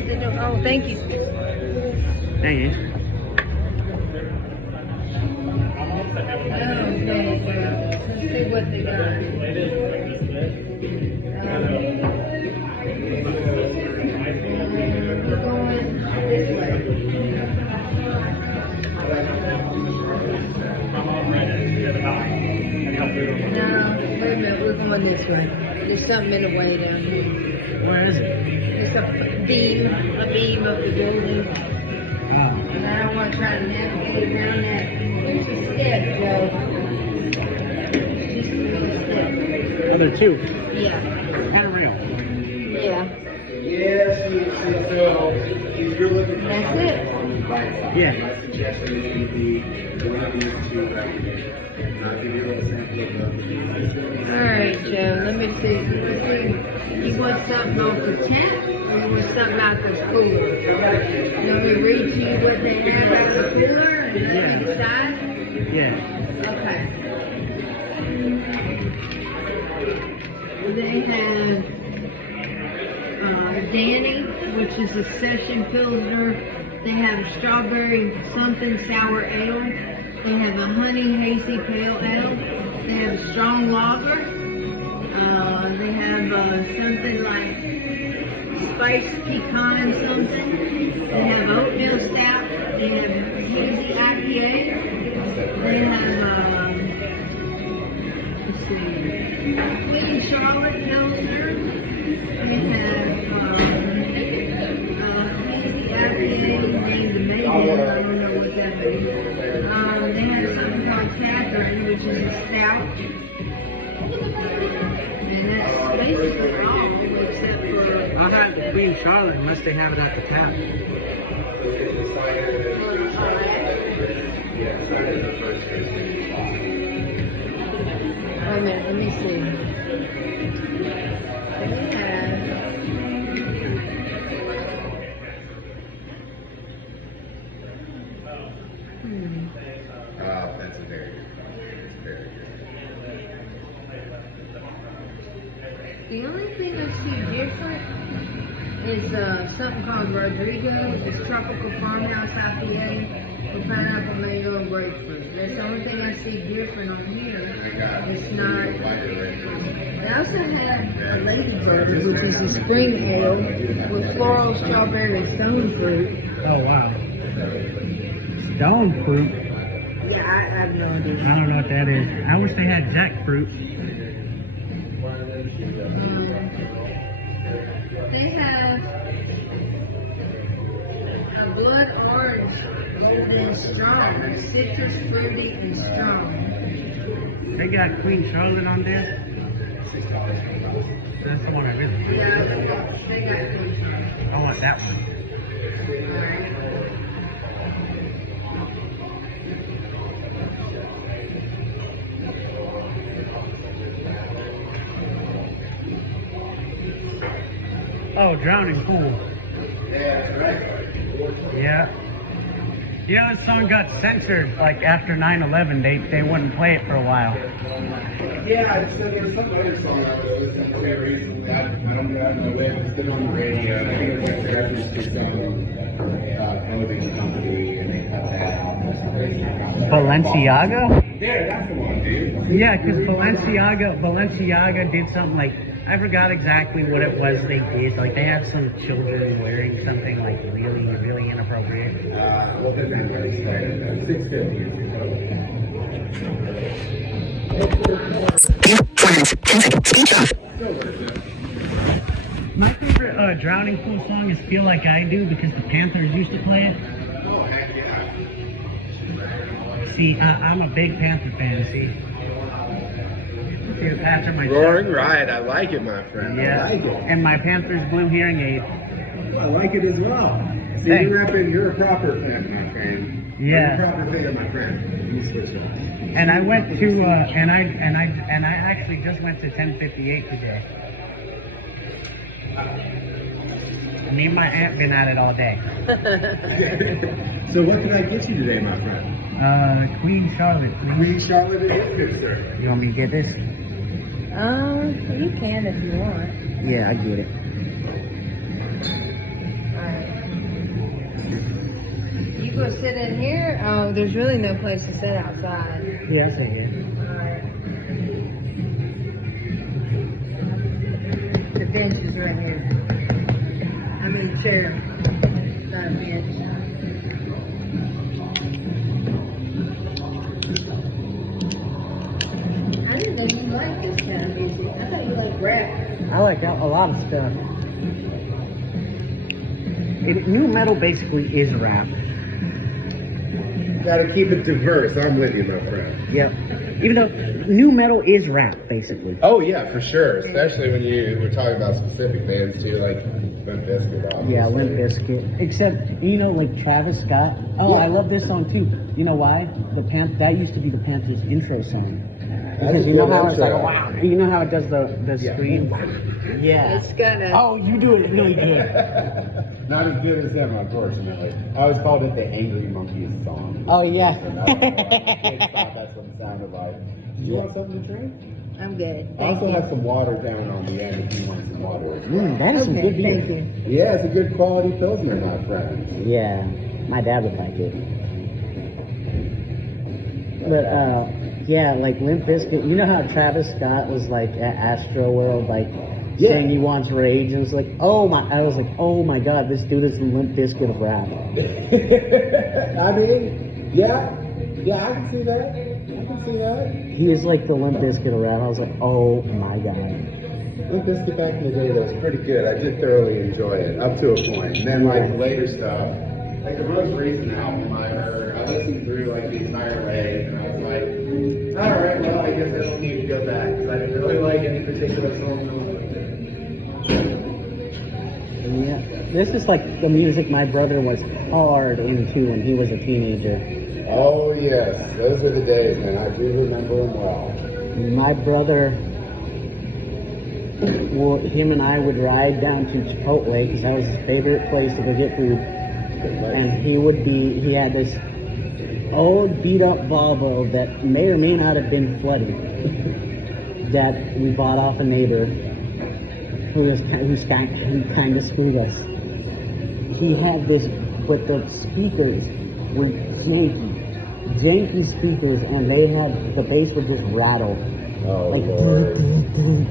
at the door. Oh, thank you. There you go. Let's see what they got. No, wait a minute, we're going this way. There's something in the way down here. Where is it? There's a beam of the building. Oh. And I don't want to try to navigate around that. There's a step, Joe. Just a little step. Oh, there are two. Yeah. And a real. Yeah. Yes, so if you're looking for That's it. Yeah. my suggestion would be one of these two right here. I'll give you a little sample of the. Alright, Joe, let me see. You want something off the tap or you want something out the cooler? You want me to read to you what they have out of the cooler and let you decide? Yeah. Okay. They have Danny, which is a session pilsner. They have strawberry something sour ale. They have a honey hazy pale ale. They have a strong lager. They have something like spiced pecan something. They have oatmeal stout. They have hazy IPA. They have let's see, Queen Charlotte Pilsner. They have hazy IPA named Amazing. I don't know what that means. They have something called Catherine, which is a stout. And that's basically all, except for... I'll have the Queen Charlotte unless they have it at the tap. Wait a minute, let me see. They have... That's a very good question. Very good. The only thing I see different is something called Rodrigo. It's Tropical Farmhouse IPA with pineapple, mango, and grapefruit. That's the only thing I see different on here. It's not. They also have a Ladybird, which is a spring ale with floral, strawberry, and stone fruit. Oh, wow. Stone fruit? Yeah, I have no idea. I don't know what that is. I wish they had jackfruit. They have a blood orange, golden strong, citrus fruity and strong. They got Queen Charlotte on there. That's the one I really want. Yeah, they got Queen Charlotte. I want that one. Alright. Oh, Drowning Pool. Yeah. You know, this song got censored like after 9/11. They wouldn't play it for a while. Yeah, there's some other song I was listening to recently. I don't know if it's been on the radio. I think it was like the reference to some clothing company, and they cut that out. Balenciaga? There, that's the one, dude. Yeah, because Balenciaga did something like, I forgot exactly what it was they did. Like they had some children wearing something like really, really inappropriate. Well, then they already started. 650. My favorite Drowning Pool song is Feel Like I Do because the Panthers used to play it. Oh, heck yeah. See, I'm a big Panther fan, see. See, the Pats are my Roaring Riot, I like it, my friend. Yeah, I like it. and my Panthers blue hearing aid. I like it as well. See, Thanks. you're a proper fan, my friend. Yeah. You're a proper fan, my friend. You switch it. And I went to, and I actually just went to 1058 today. Me and my aunt been at it all day. So what can I get you today, my friend? Queen Charlotte, please. Queen Charlotte it is, good sir. You want me to get this? You can if you want. Yeah, I get it. Alright. want to sit in here? Oh, there's really no place to sit outside. Yeah, I see here. Alright. The benches right here. I mean, chair. Not a bench. I didn't know you liked this kind of music. I thought you liked rap. I like a lot of stuff. New metal basically is rap. Gotta keep it diverse. I'm with you, my friend. Yep. Even though new metal is rap, basically. Oh yeah, for sure. Especially when we're talking about specific bands too, like Limp Bizkit. Obviously. Yeah, Limp Bizkit. Except, you know, like Travis Scott. Oh, Yeah. I love this song too. You know why? That used to be the Panthers intro song. That's Because a you know good how it's like, intro. wow. You know how it does the Yeah. scream? Yeah. It's got a... Oh, you do it really good. Not as good as him, unfortunately. I always called it the Angry Monkeys song. Oh, yeah. Kids thought that's what it sounded like. Do you want something to drink? I'm good. I also have some water down on the end if you want some water. That is some good beer. Thank you. Yeah, it's a good quality Pilsner, my friend. Yeah, my dad would like it. But, yeah, like Limp Bizkit, you know how Travis Scott was like at Astro World, like saying he wants rage, and it was like, I was like, oh my god, this dude is the Limp Bizkit of rap. I mean, yeah, I can see that. He is like the Limp Bizkit of rap. I was like, oh my god. Limp Bizkit back in the day, that was pretty good. I did thoroughly enjoy it, up to a point. And then like later stuff, like the most recent album I heard, I listened through like the entire way, and I was like, alright, well, I guess I don't need to go back, because I didn't really like any particular song. Yeah, this is like the music my brother was hard into when he was a teenager. Oh yes, those were the days, man. I do remember them well. My brother, him and I would ride down to Chipotle because that was his favorite place to go get food. And he had this old beat up Volvo that may or may not have been flooded that we bought off a neighbor who kind of screwed us. He had this, but the speakers were janky speakers, and the bass would just rattle. Oh, like, Lord.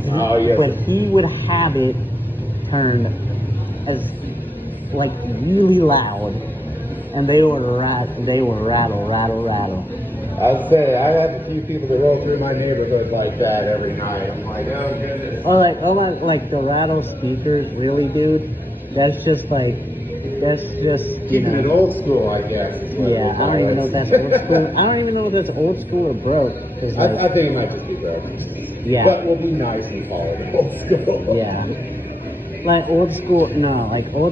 Oh, yes. But he would have it turned as like really loud, and they would rattle. I'd say I have a few people that roll through my neighborhood like that every night. I'm like, oh goodness. Or like the rattle speakers, really, dude. That's just Keeping it old school, I guess. Yeah, I don't even know if that's old school. I don't even know if that's old school or broke. Cause I think it might just be broke. Yeah. But we'll be nice and call it old school. Yeah. Like old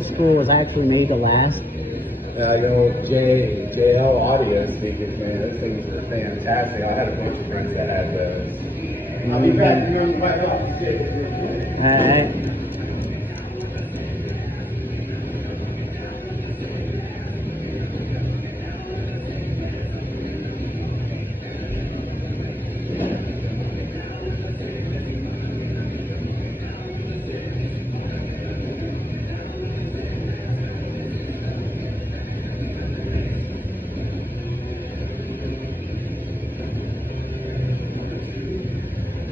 school was actually made to last. I know JL audio speakers, man, those things were fantastic. I had a bunch of friends that had those. I'll be back here on the White House. Alright.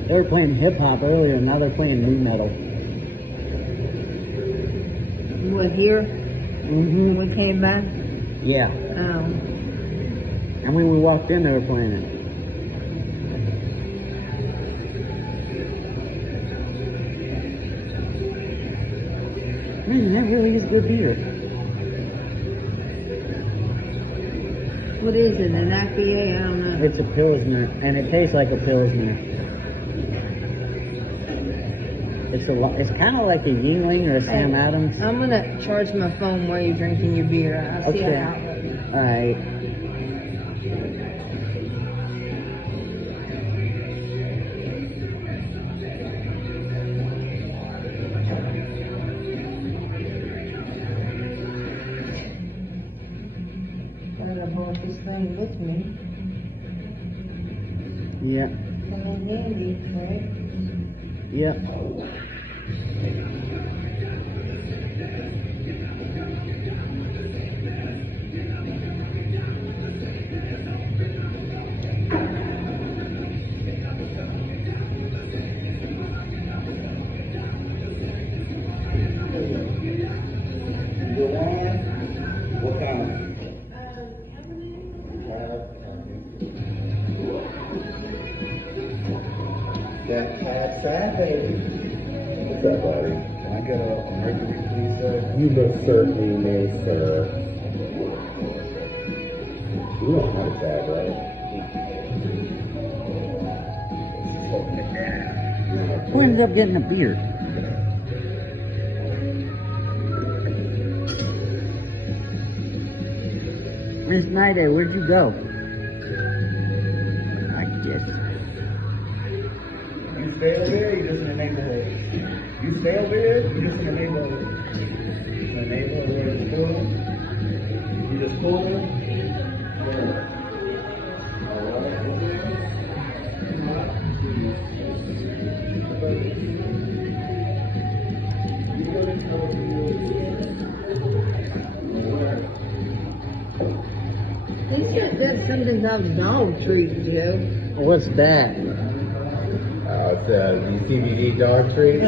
They were playing hip hop earlier, now they're playing new metal. What, here? Mm-hmm. We came back? Yeah. Oh. And when we walked in, they were playing it. Man, that really is good beer. What is it, an IPA? I don't know. It's a Pilsner, and it tastes like a Pilsner. It's kind of like a Yingling or a Sam Adams. I'm going to charge my phone while you're drinking your beer. I'll see Okay. it out. Alright. I brought this thing with me. Yeah. Come in handy, right? Yep. You most certainly may, sir. You don't have a tag, right? Who ended up getting a beard? Miss Nighty, where'd you go? I guess. You stay over there, you're just in the neighborhood. You stay over there, you're just in the neighborhood. In the neighborhood where it's cool. You just pull them. He said that's something called dog treat, Joe. What's that? It's the CBD dog treats.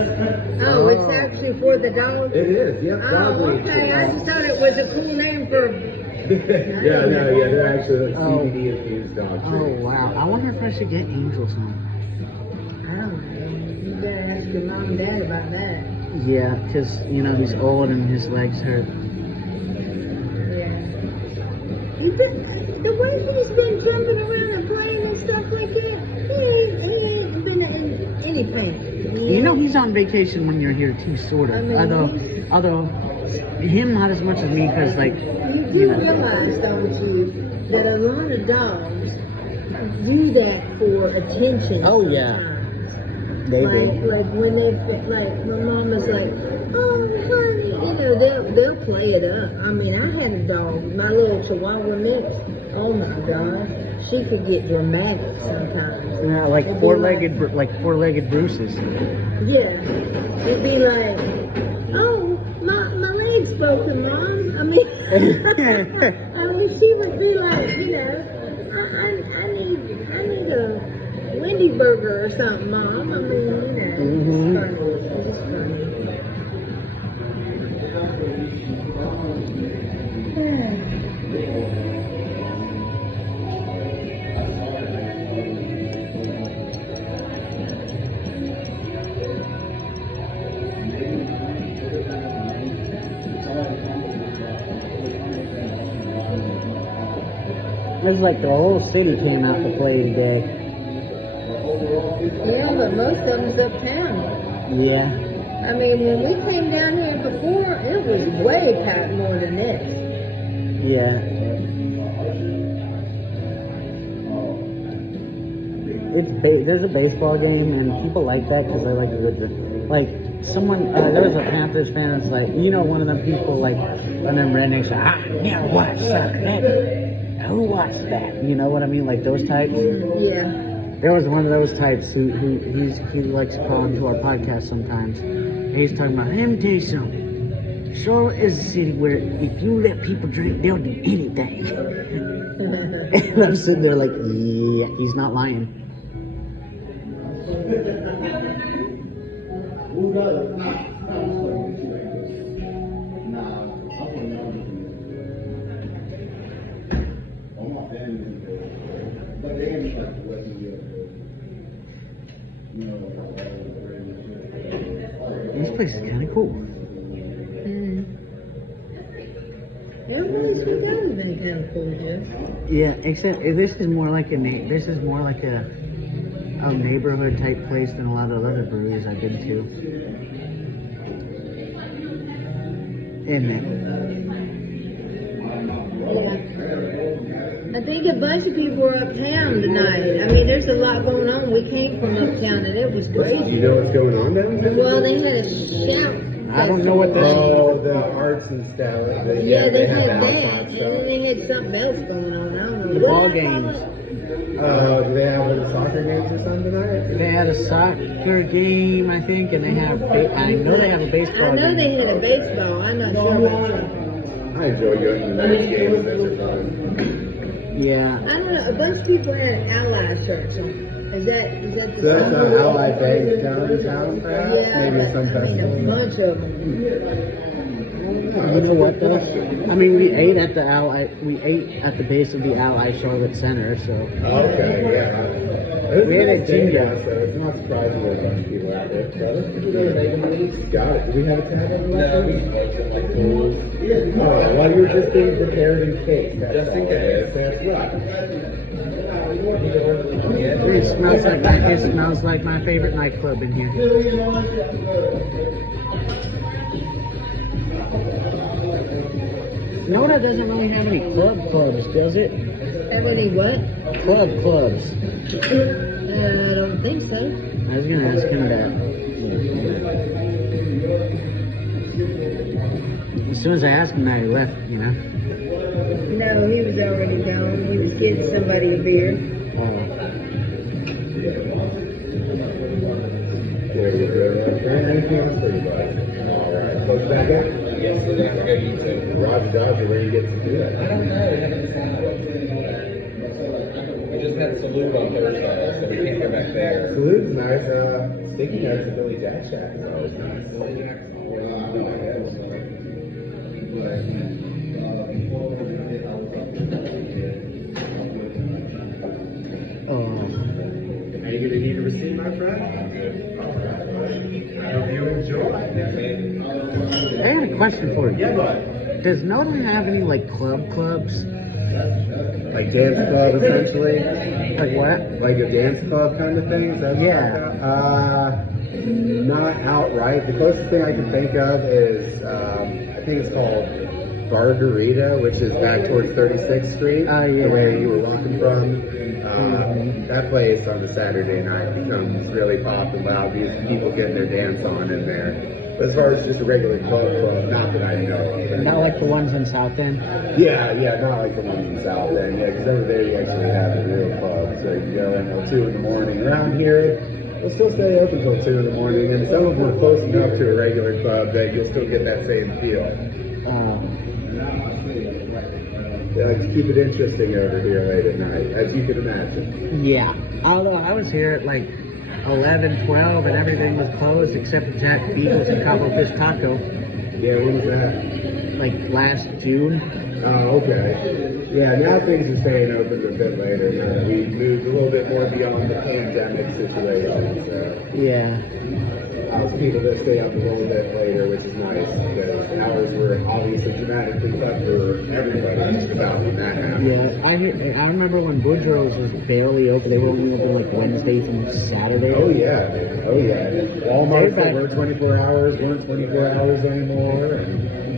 Oh, it's actually for the dogs? It is, yep. Dog Oh, treats. okay. I just thought it was a cool name for... They're actually CBD infused dog treats. Oh, wow. I wonder if I should get Angel some. I don't know. You gotta ask your mom and dad about that. Yeah, because, you know, he's old and his legs hurt. Yeah. The way he's been jumping around and playing and stuff like that, he ain't been in any pain. You know, he's on vacation when you're here, too, sort of. I mean, although, him not as much as me, because, like, you do realize, don't you, that a lot of dogs do that for attention. Oh, yeah. Sometimes. They do. Like when they, like my mom was like, oh honey, you know, they'll play it up. I mean, I had a dog, my little Chihuahua mix. Oh my God, she could get dramatic sometimes. Yeah, like four-legged Bruce's. Yeah, it'd be like, oh my leg's broken, Mom. I mean, she would be like, you know, I need a Wendy burger or something, Mom. I mean, you know, it's funny. It was like the whole city came out to play today. Yeah, but most of them's uptown. Yeah. I mean, when we came down here before, it was way packed more than this. Yeah. There's a baseball game, and people like that because they like a good, like, someone, there was a Panthers fan that's like, you know, one of them people, like, one of them rednecks, I never watched soccer. Who watched that? You know what I mean? Like those types? Yeah. There was one of those types who he likes to call into our podcast sometimes. And he's talking about, let me tell you something. Charlotte is a city where if you let people drink, they'll do anything. And I'm sitting there like, yeah, he's not lying. This place is kind of cool. Every place we go has been kind of cool, Jeff. Yeah, except this is more like a neighborhood type place than a lot of other breweries I've been to. Isn't it? I think a bunch of people were uptown tonight. I mean, there's a lot going on. We came from uptown and it was crazy. You know what's going on down there? Well, they had a shout. I don't know what that is. Oh, the arts and stuff. Yeah, they have had the that. outside And stuff. then they had something else going on. I don't know. The ball games. Do they have any soccer games or something tonight? They had a soccer game, I think, and they have. I know they have a baseball I know game. they had a baseball. I'm not sure about that. I enjoy going to those games. Those are fun. Yeah. I don't know. A bunch of people had an ally shirt. So is that the So that's same? Ally Bank downtown, perhaps? Yeah, Maybe some a festival. bunch of them. You know what though? I mean, we ate at the base of the Ally Charlotte Center, so. Okay, yeah. We had a team guy, guy. so it's not surprising there's a bunch of people out there. So let's do those 8 minutes. Got it. Do we have a tab on the left? Oh, well, you're just being prepared in case. Just in case. That's right. It smells like my favorite nightclub in here. Nona doesn't really have any clubs, does it? Have any what? Clubs. I don't think so. I was gonna ask him that. As soon as I asked him that, he left, you know. No, he was already gone. He was getting somebody a beer. Anything else for you guys? All right. Close back up? Yes, so that's good. You said Roger Dodger, where you get to do that? I don't know. I haven't seen I just had Salute on Thursday, so we can't go back there. Salute's nice. Sticky Notes at Billy Jack Shack is always nice. Are you going to need a receipt, my friend? I'm good. All right. I hope you enjoy. I had a question for you. Yeah, bud. Does Nona have any like clubs? Like dance club, essentially? Like what? Like a dance club kind of thing? Is that not outright. The closest thing I can think of is, I think it's called Bargarita, which is back towards 36th Street, where you were walking from. That place on a Saturday night becomes really popping loud. These people getting their dance on in there. But as far as just a regular club, not that I know of. Not like the ones in South End? Yeah, not like the ones in South End. Yeah, because over there you actually have a real club. So you can go in till 2 in the morning. Around here, we'll still stay open till 2 in the morning. And some of them are close enough to a regular club that you'll still get that same feel. They like to keep it interesting over here late at night, as you can imagine. Yeah. Although I was here at like 11, 12, and everything was closed except for Jack Beagles and Cabo Fish Taco. Yeah, when was that? Like last June. Oh, okay. Yeah, now things are staying open a bit later. Now that we've moved a little bit more beyond the pandemic situation. So. Yeah. Allows people to stay up a little bit later, which is nice because hours were obviously dramatically cut for everybody about when that happened. Yeah, I remember when Boudreaux's was barely open. They were only open like Wednesdays and Saturdays. Oh yeah. Walmart that were 24 hours weren't 24 hours anymore.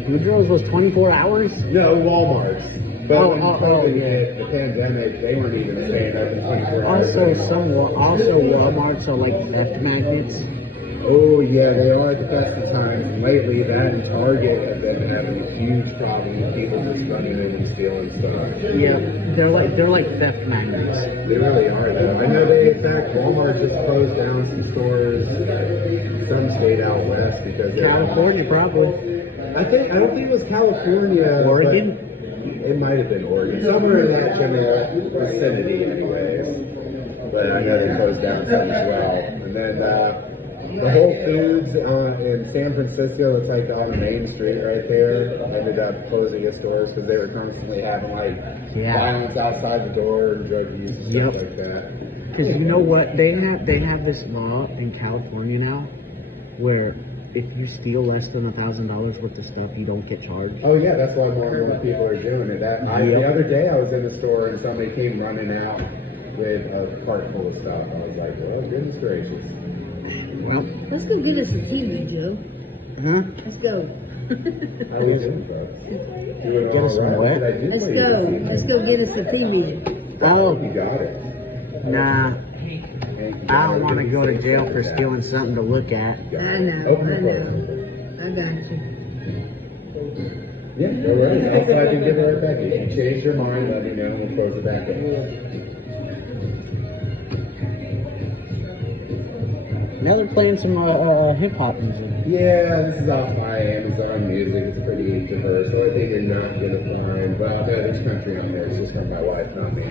Boudreaux's was 24 hours? No, Walmart's. But when COVID hit, the pandemic, they weren't even staying open 24 hours. Also Walmart's are like theft magnets. Oh yeah, they are at the best of times. And lately, that and Target have been having a huge problem with people just running in and stealing stuff. Yeah, they're like theft magnets. They really are though. I know they, in fact, Walmart just closed down some stores, some state out west because California probably. I don't think it was California. Oregon. It might have been Oregon, somewhere in that general vicinity, anyways. But I know they closed down some as well. And then the Whole Foods in San Francisco, it's like on the main street right there, ended up closing its doors because they were constantly having like violence outside the door and drug use and stuff like that. Because you know what? They have this law in California now where if you steal less than $1,000 worth of stuff, you don't get charged. Oh yeah, that's why more and more people are doing it. The other day I was in the store and somebody came running out with a cart full of stuff. I was like, well, goodness gracious. Well, let's go get us a TV, Joe. Huh? Let's go. How we doing, folks? Doing Get us some what? Let's go get us a TV. Oh, you got it. Nah. I don't want to go to jail for stealing something to look at. I know. I got you. Yeah, no worries. Outside, I can give it right back. If you change your mind, let me know and we'll close it back up. Now they're playing some hip-hop music. Yeah, this is off my Amazon Music. It's pretty diverse. The only thing you're not going to find, well, there's country on there. It's just from my wife, not me.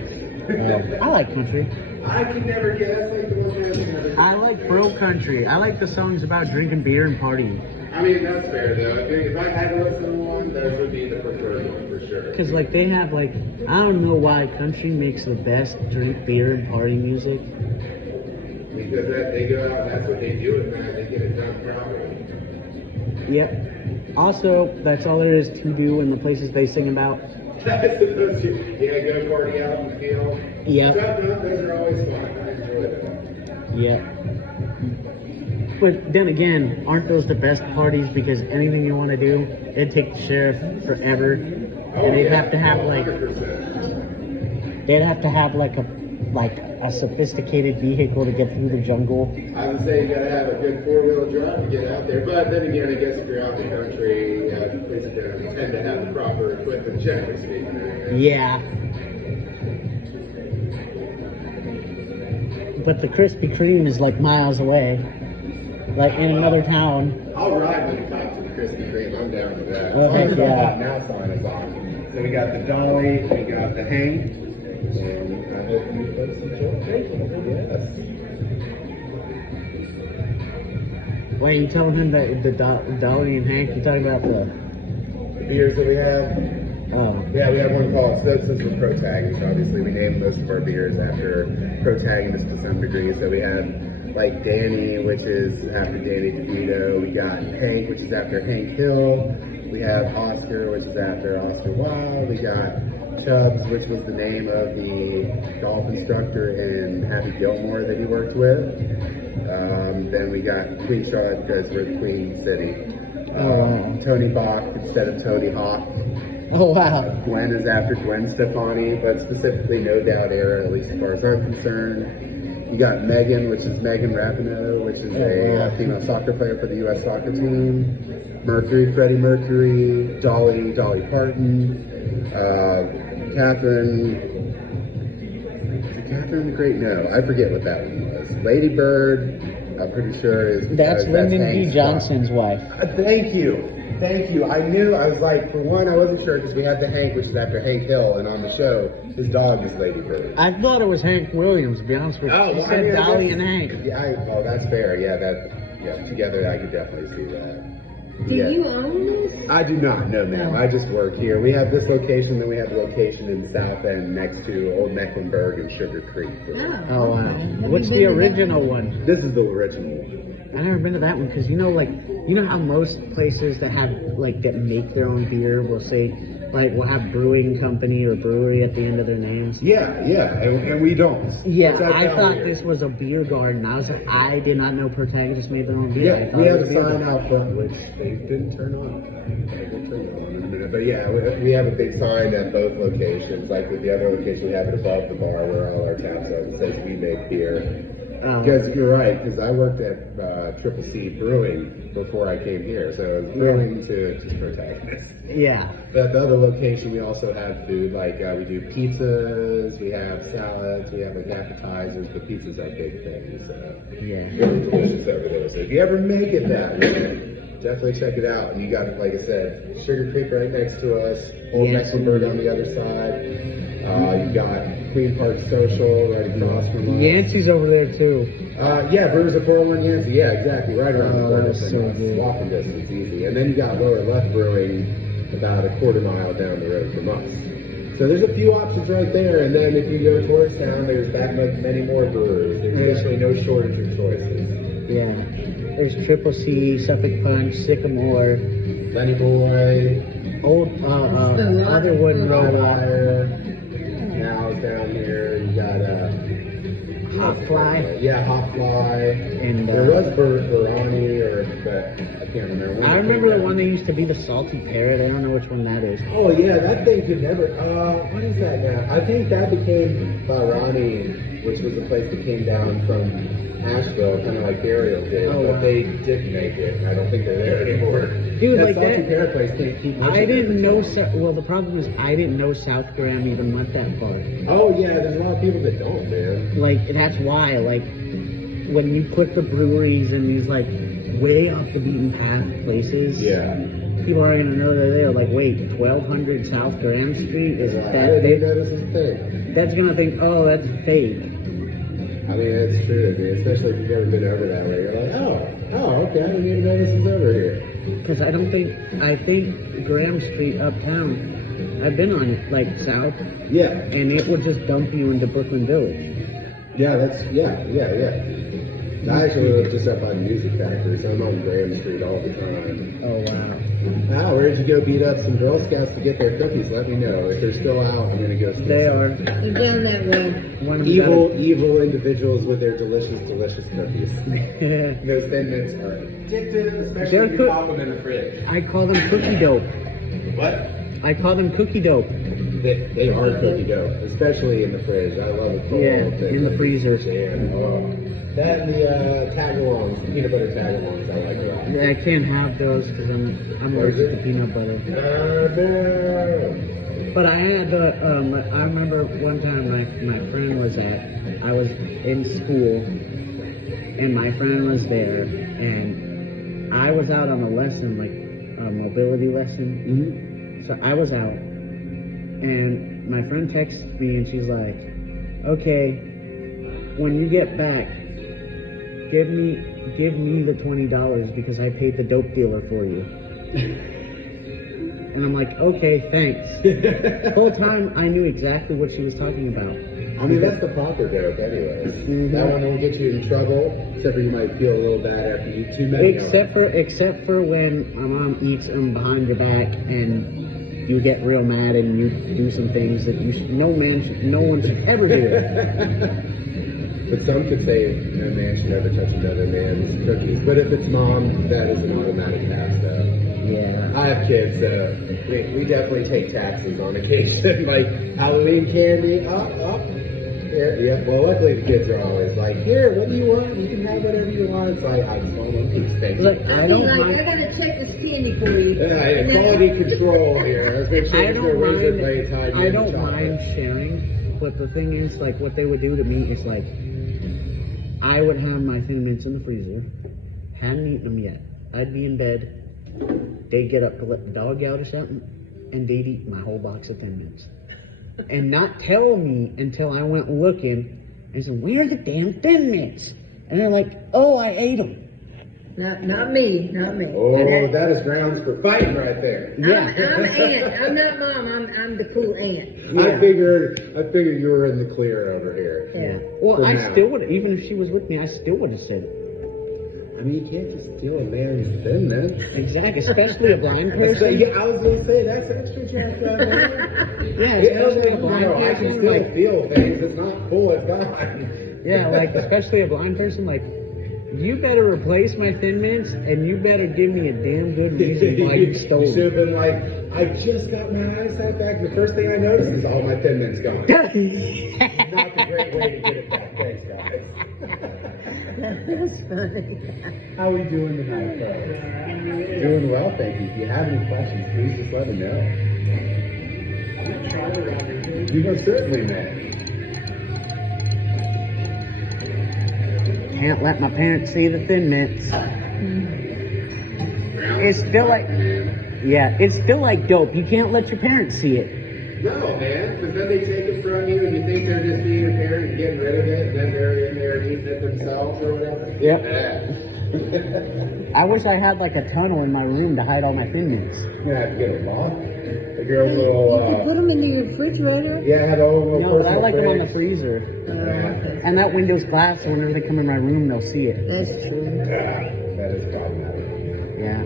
I like country. I can never guess. Like the one I like bro country. I like the songs about drinking beer and partying. I mean, that's fair, though. I think if I had to listen to one, those would be the preferred one for sure. Because, like, they have, like, I don't know why country makes the best drink beer and party music. Because they go out, that's what they do, and they get it done properly. Yep. Also, that's all there is to do in the places they sing about. I suppose go party out in the field. Yeah. Those are always fun. I enjoy them. Yeah. But then again, aren't those the best parties? Because anything you want to do, it'd take the sheriff forever, and they'd have to have like 100%. they'd have to have like a sophisticated vehicle to get through the jungle. I would say you gotta have a good four-wheel drive to get out there. But then again, I guess if you're out in the country, police don't tend to have the proper equipment, generally speaking. Yeah. But the Krispy Kreme is like miles away, like in another town. I'll ride when it comes to the Krispy Kreme. I'm down with that. Well, heck yeah. Now sign is on. So we got the dolly, we got the Hank, and I hope you folks enjoy. Thank you. Yes. Wait, you telling him that the Dolly and Hank? You talking about the Beers that we have. Oh. Yeah, we have one called This is the Protagonist. Obviously, we named most of our beers after Protagonist to some degree. So we have like Danny, which is after Danny DeVito. We got Hank, which is after Hank Hill. We have Oscar, which is after Oscar Wilde. We got Chubbs, which was the name of the golf instructor in Happy Gilmore that he worked with. Then we got Queen Charlotte because we're the Queen City. Tony Bach instead of Tony Hawk. Oh wow. Gwen is after Gwen Stefani, but specifically No Doubt era, at least as far as I'm concerned. You got Megan, which is Megan Rapinoe, which is a female soccer player for the U.S. soccer team. Mercury, Freddie Mercury. Dolly Parton. Catherine. Is it Catherine the Great? No, I forget what that one was. Lady Bird, I'm pretty sure is. That's Lyndon B. Hank's Johnson's wife. Thank you. I knew, I was like, for one, I wasn't sure because we had the Hank, which is after Hank Hill, and on the show, his dog is Lady Bird. I thought it was Hank Williams, to be honest with you. Oh, He well, said Dolly and Hank. Yeah, well, that's fair. Yeah, together I could definitely see that. Do you own this? I do not, no ma'am. I just work here. We have this location, then we have a location in the South End next to Old Mecklenburg and Sugar Creek. Oh wow. Have What's you the been to original one? This is the original. I've never been to that one because you know how most places that have that make their own beer will say will have brewing company or brewery at the end of their names. Yeah, and we don't. Yeah, It's I thought here. this was a beer garden. I did not know Protagonist made their own beer. Yeah, I thought we it have was a beer sign garden. out front, which they didn't turn on. They will turn on in a minute. But yeah, we have a big sign at both locations. Like with the other location, we have it above the bar where all our taps are. It says we make beer. Because you're right, because I worked at Triple C Brewing before I came here, so it was brewing to just Protagonist. Yeah. But the other location, we also have food, we do pizzas, we have salads, we have appetizers, but pizza's our big thing, so Yeah. really delicious over there. So if you ever make it that way, definitely check it out. And you got, like I said, Sugar Creek right next to us, Old Mecklenburg on the other side. You got Queen Park Social right across from us. Yancey's over there too. Brewers of 401 Yancey. Yeah, exactly. Right around the corner that's from so us. good. Walking distance, easy. And then you got Lower Left Brewing about a quarter mile down the road from us. So there's a few options right there. And then if you go towards town, there's many more brewers. There's actually no shortage of choices. Yeah. There's Triple C, Suffolk Punch, Sycamore, Lenny Boy, Old Otherwood Rottweiler. Now down here, you got Hot Fly. Yeah, Hot Fly. And there was Barani, but I can't remember. I remember the one that used to be the Salty Parrot. I don't know which one that is. Oh yeah, that thing could never. What is that now? I think that became Barani, which was a place that came down from Asheville, kind of like Burial did, but they didn't make it. I don't think they're there anymore. Dude, that like Salty that. Parrot place can't keep. I didn't know. Well, the problem is I didn't know South Graham even went that far. Oh yeah, there's a lot of people that don't, man. That's why. When you put the breweries in these way off the beaten path places. Yeah. People aren't gonna know they're there. Wait, 1200 South Graham Street is I that? didn't know this is a thing. That's gonna think, oh, that's fake. I mean, it's true, dude. Especially if you've never been over that way. You're like, oh, okay. I didn't even know this was over here. Because I think Graham Street uptown, I've been on it, south. Yeah. And it would just dump you into Brooklyn Village. Yeah, I actually live just up on Music Factory, so I'm on Graham Street all the time. Oh, wow. Wow, where did you go beat up some Girl Scouts to get their cookies? Let me know. If they're still out, I'm going to go steal They some. are. They're down that way. One of them Evil individuals with their delicious cookies. Those Thin Mints are addictive, especially They're if you cook- pop them in the fridge. I call them cookie dope. What? I call them cookie dope. They are cookie dough, especially in the fridge. I love it cold. Yeah, in the freezer. Jam. Oh. That and the tagalongs, the peanut butter tagalongs, I like a lot. Yeah, I can't have those because I'm allergic to peanut butter. No. But I had I remember one time my friend was I was in school and my friend was there and I was out on a lesson, like a mobility lesson. Mm-hmm. So I was out and my friend texted me and she's like, okay, when you get back, give me the $20 because I paid the dope dealer for you. And I'm like, okay, thanks. The whole time I knew exactly what she was talking about. I mean, that's the proper dope anyways. Mhm. That one won't get you in trouble, except for you might feel a little bad after you eat too many. Except for when my mom eats them behind your back and you get real mad and you do some things that no one should ever do. But some could say no man should ever touch another man's cookies. But if it's mom, that is an automatic pass, though. Yeah. I have kids, so we definitely take taxes on occasion. Like Halloween candy, up. Yeah. Well, luckily the kids are always like, here, what do you want? You can have whatever you want. It's like, I just want one piece, thank you. Look, I don't I mind. gotta check this candy for you. Yeah, quality control here. Let's make sure I there's no razor blades don't mind. hiding I in the don't chocolate. mind sharing, but the thing is, like, what they would do to me is like, I would have my Thin Mints in the freezer, hadn't eaten them yet. I'd be in bed. They'd get up to let the dog out or something, and they'd eat my whole box of Thin Mints, and not tell me until I went looking and said, "Where are the damn Thin Mints?" And they're like, "Oh, I ate them." Not me. Oh, that is grounds for fighting right there. Yeah. I'm aunt. I'm not mom. I'm the cool aunt. I figured you were in the clear over here. Yeah. Well, For I now. still would, even if she was with me, I still would have said it. I mean, you can't just steal a man's Thin Mint. Exactly, especially a blind So, person. yeah, I was gonna say that's extra jacked up. Yeah, especially a blind I can person. still Like, feel things. It's not full. It's gone. yeah, like especially a blind person. Like, you better replace my Thin Mints, and you better give me a damn good reason why you stole You should them. have been like, I just got my eyesight back. And the first thing I noticed is all my Thin Mints gone. Not the great way to get it back. Thanks, guys. That's funny. How are we doing tonight, folks? Doing well, thank you. If you have any questions, please just let me know. You most certainly may. Can't let my parents see the Thin Mints. It's still like, yeah, it's still like dope. You can't let your parents see it. No, man, because then they take it from you and you think they're just being a parent and getting rid of it, and then they're in there and eating it themselves or whatever. Yep. Yeah. I wish I had like a tunnel in my room to hide all my Thin Mints. You're gonna have to get a lock. A girl's You can put little, them in the refrigerator. yeah, had a little No, but I personal like them on the fridge. freezer. Okay. And that window's glass, so whenever they come in my room, they'll see it. That's true. Yeah, that is problematic. Yeah.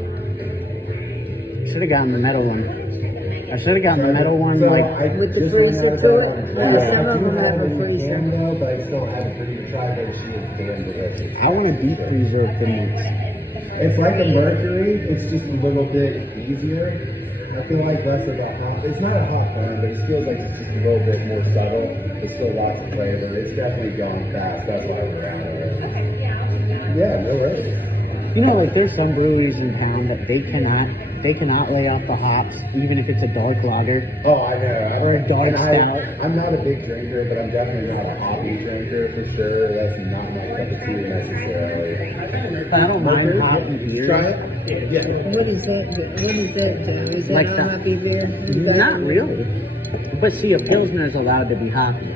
Should have gotten the metal one. I should have gotten the metal one, So like, I With the just freezer went out to of it? that. Yeah, some of them have a I do freezer. can though, but I still haven't for you to try, but she is damn delicious. I want a deep freezer of Thin Mints. It's like a Mercury, it's just a little bit easier. I feel like less of a hot, it's not a hot burn, but it feels like it's just a little bit more subtle. There's still lots of flavor. It's definitely going fast. That's why we're out of it. Yeah, no worries. You know, like there's some breweries in town that they cannot lay off the hops, even if it's a dark lager. Oh, I know. Or a dark And stout. I'm not a big drinker, but I'm definitely not a hoppy drinker for sure. That's not my cup of tea necessarily. I don't mind hoppy beer. Try it? Yeah. What is that, Joe? Is that Like a that. hoppy beer? Not really. But see, a Pilsner is allowed to be hoppy.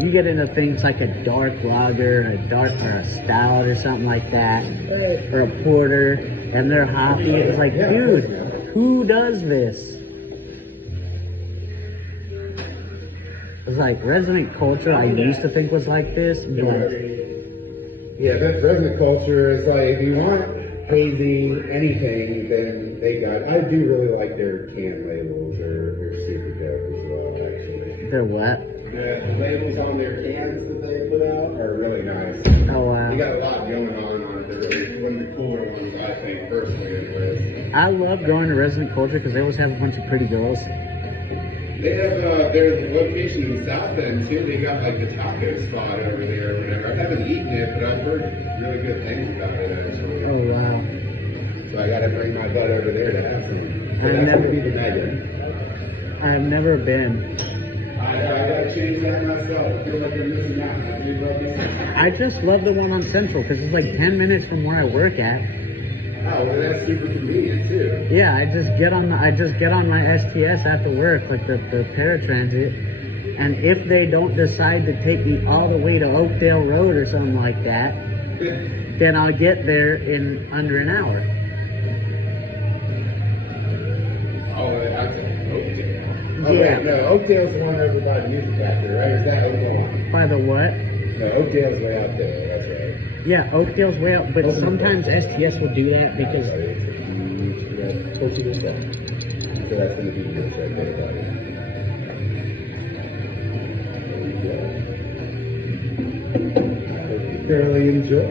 You get into things like a dark lager, or a stout or something like that, Right. or a porter, and they're hoppy. It's like, Yeah, dude, yeah. who does this? It's like resident culture I used to think was like this, but Yeah, that resident culture is like, if you want hazy, anything, then they got. I do really like their can labels. They're super dope as well, actually. They're what? The labels on their cans that they put out are really nice. Oh wow. They got a lot going on it. They're really one of the cooler ones, I think, personally, anyways. I love going to Resident Culture because they always have a bunch of pretty girls. They have their location in South End too. They got like the taco spot over there or whatever. I haven't eaten it, but I've heard really good things about it actually. Oh wow. So I gotta bring my butt over there to have some. So I've that's never- gonna be the Megan. I've never been. I gotta change that myself. I feel like I'm missing out. I do love this. I just love the one on Central because it's like 10 minutes from where I work at. Oh, well, that's super convenient too. Yeah, I just get on my STS after work, like the paratransit, and if they don't decide to take me all the way to Oakdale Road or something like that, then I'll get there in under an hour. Oh, that's Oakdale. Oh, Yeah. wait, no, Oakdale's the one over by the music factory, right? Is that Oakdale? By the what? No, Oakdale's way out there. That's right. Yeah, Oakdale's way up, but sometimes STS will do that because So that's gonna be yours right there, buddy. Thoroughly enjoy.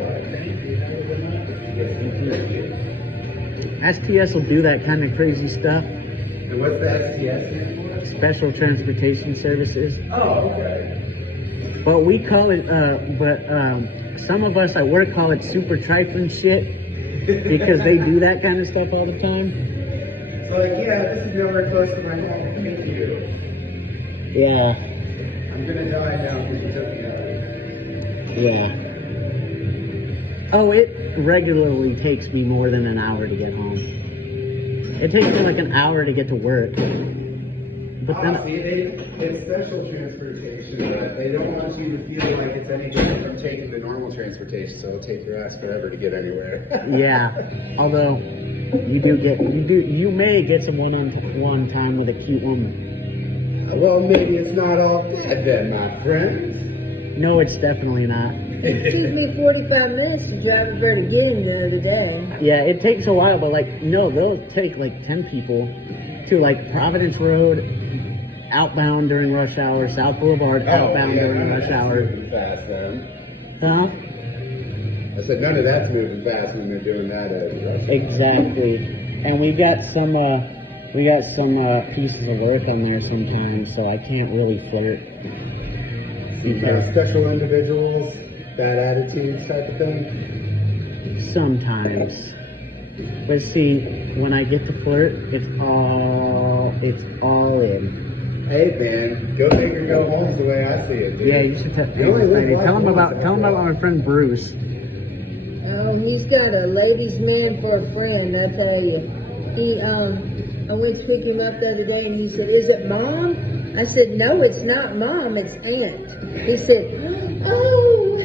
STS will do that kind of crazy stuff. And what's the STS? Special Transportation Services. Oh, okay. But we call it, some of us at work call it super trifling shit because they do that kind of stuff all the time. So like, yeah, this is nowhere close to my home. Thank you. Yeah, I'm gonna die now because you took me out. yeah. Oh, it regularly takes me more than an hour to get home. It takes me like an hour to get to work. But then, See, it's special transportation, but they don't want you to feel like it's any different from taking the normal transportation, so it'll take your ass forever to get anywhere. yeah. Although you may get some one-on-one time with a cute woman. Well, maybe it's not all bad then, my friends. No, it's definitely not. It took me 45 minutes to drive over to get him the other day. Yeah, it takes a while, but like, no, they'll take like 10 people to like Providence Road, outbound during rush hour, South Boulevard, outbound during rush hour. Moving fast then. Huh? I said none of that's moving fast when they're doing that at rush hour. Exactly. And we got some pieces of work on there sometimes, so I can't really flirt. Special individuals, bad attitudes type of thing. Sometimes. But see, when I get to flirt, it's all in. Hey man, go big or go home's the way I see it, dude. Yeah, you should tell him about my friend Bruce. Oh, he's got a ladies' man for a friend, I tell you. I went to pick him up the other day and he said, "Is it Mom?" I said, "No, it's not Mom, it's Aunt." He said, "Oh."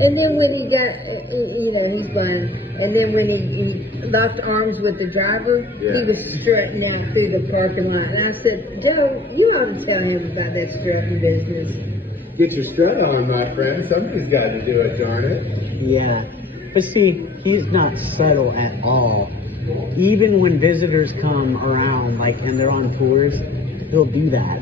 And then when he got, he's blind. And then when he locked arms with the driver, he was strutting out through the parking lot. And I said, "Joe, you ought to tell him about that strutting business." Get your strut on, my friend. Somebody's got to do it, darn it. Yeah. But see, he's not subtle at all. Even when visitors come around, like, and they're on tours, he'll do that.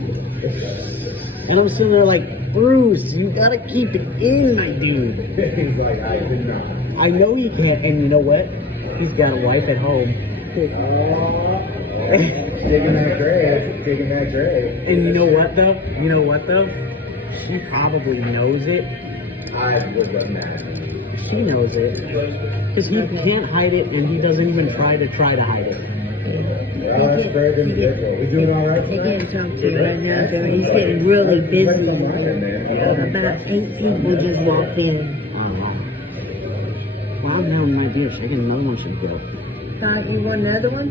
And I'm sitting there like, Bruce, you gotta keep it in, my dude. He's like, I did not. I know you can't, and you know what? He's got a wife at home. Digging that grave. And you know what though? She probably knows it. I would imagine. She knows it. Because he can't hide it, and he doesn't even try to hide it. Well, that's very individual. We doing all right? I can't talk to you right now, Joe. He's getting really busy. About 8 people just walked in. Well, I'm down my dish. I think another one should go. You want another one?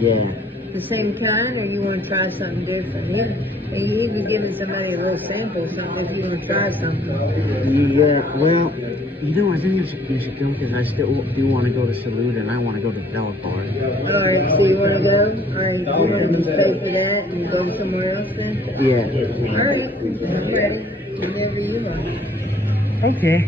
Yeah. The same kind, or you want to try something different? Yeah. And you even giving somebody a little sample or something if you want to try something. Yeah, well, I think you should go because I still do want to go to Salute and I want to go to Bella Bar. Alright, so you want to go? Alright, you want to pay for that and go somewhere else then? Yeah. Alright, I'm ready. Whenever you are. Okay.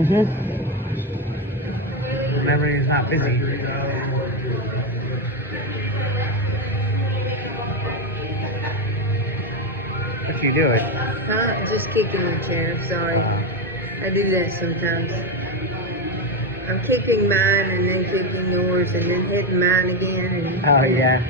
Mm-hmm. Whenever he's not busy. What you doing? Huh? Just kicking the chair. Sorry. I do that sometimes. I'm kicking mine and then kicking yours and then hitting mine again. And, Oh, yeah.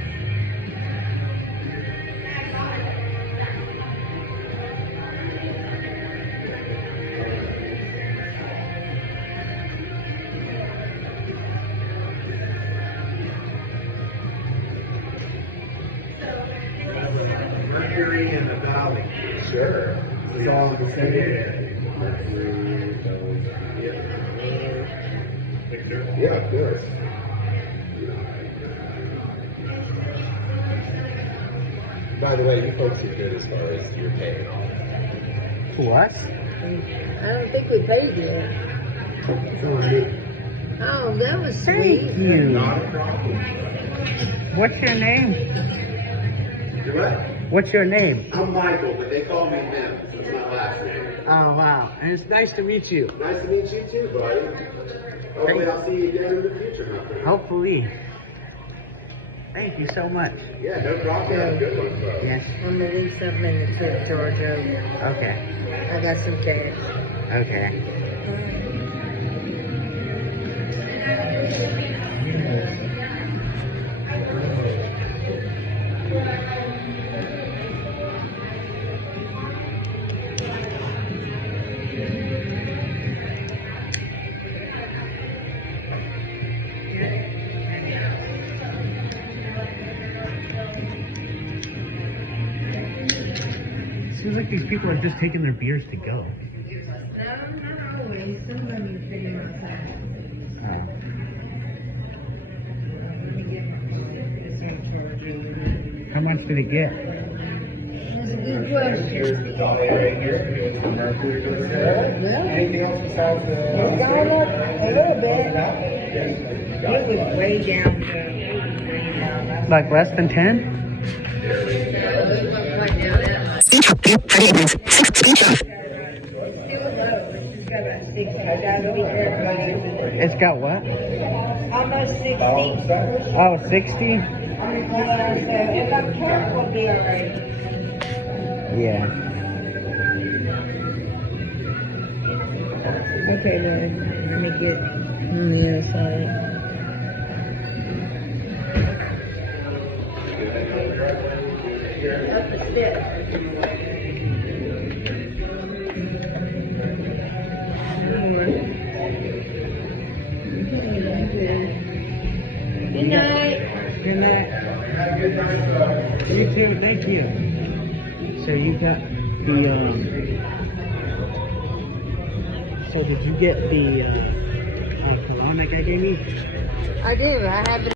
Mercury in the valley. Sure. It's all the same. Yeah, of course. By the way, you folks are good as far as your pay. What? I don't think we paid yet. Oh, that was sweet. Thank you. Not a problem. What's your name? You're what? What's your name? I'm Michael, but they call me Mim. That's my last name. Oh, wow. And it's nice to meet you. Nice to meet you too, buddy. Hopefully I'll see you again in the future, my friend. Hopefully. Thank you so much. Yeah, no problem. Have a good one, bro. Yes. I'm gonna leave something in the trip charge over. Okay. I got some cash. Okay. Seems like these people are just taking their beers to go. No, not always. Some of them you figure outside. Let me get this on charge over here. How much did it get? That's a good question. Here's the Dolly Rangers. Here's the Mercury. Well, Anything else besides the... it's gone up a little bit. It was way down to... Like less than 10? It wasn't quite down that much. Still low. It's just got about 60. I gotta be careful. It's got what? Almost 60. Oh, 60? So if I'm careful, it'll be alright. Yeah. Okay, then. Let me get on the other side. Up the steps. Good night. Good night. You too, thank you. So you got the, so did you get the, cologne that guy gave me? I do. I have